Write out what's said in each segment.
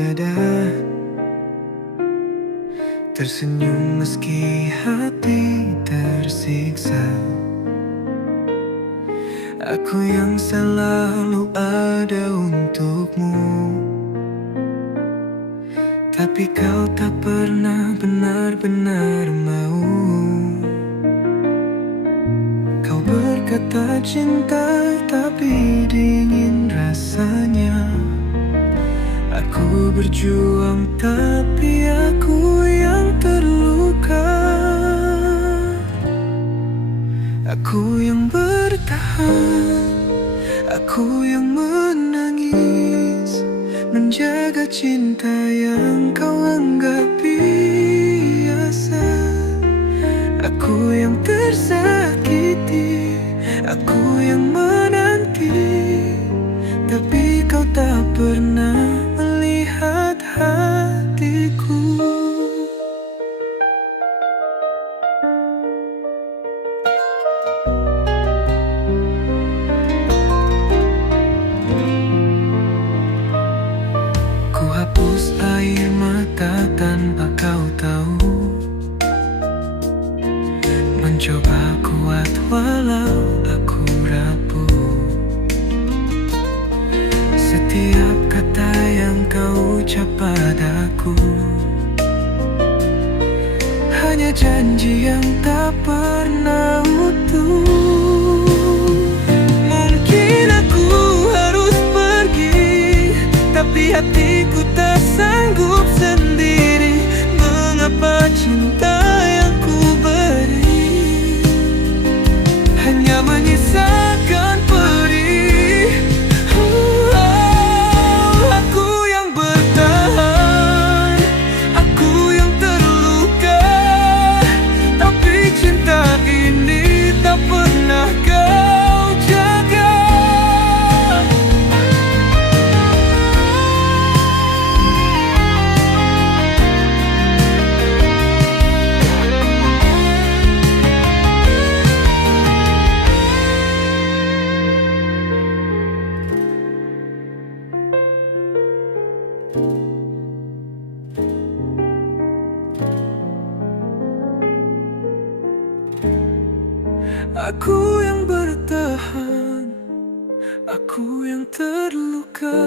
dada, tersenyum meski hati tersiksa. Aku yang selalu ada untukmu, tapi kau tak pernah benar-benar mau. Kau berkata cinta, tapi dingin rasanya. Aku berjuang, tapi aku yang terluka. Aku yang bertahan, aku yang menangis, menjaga cinta yang kau anggap biasa. Aku yang tersakiti, aku yang menanti, tapi kau tak pernah melihat hatiku. Ku hapus air mata tanpa kau tahu, mencoba kuat walau aku rapuh. Setiap kata yang kau ucap padaku hanya janji yang tak pernah utuh. Mungkin aku harus pergi, tapi hatiku tak sanggup sendiri. Mengapa cinta yang ku beri hanya menyisakan perih? Aku yang bertahan, aku yang terluka, tapi cinta ini tak pernah kau jaga. Aku yang bertahan, aku yang terluka,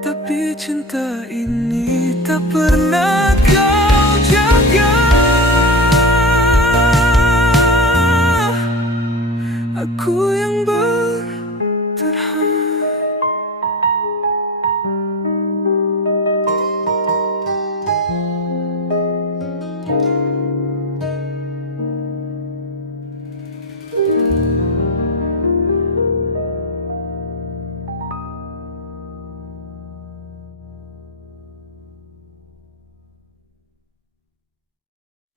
tapi cinta ini tak pernah kau jaga. Aku yang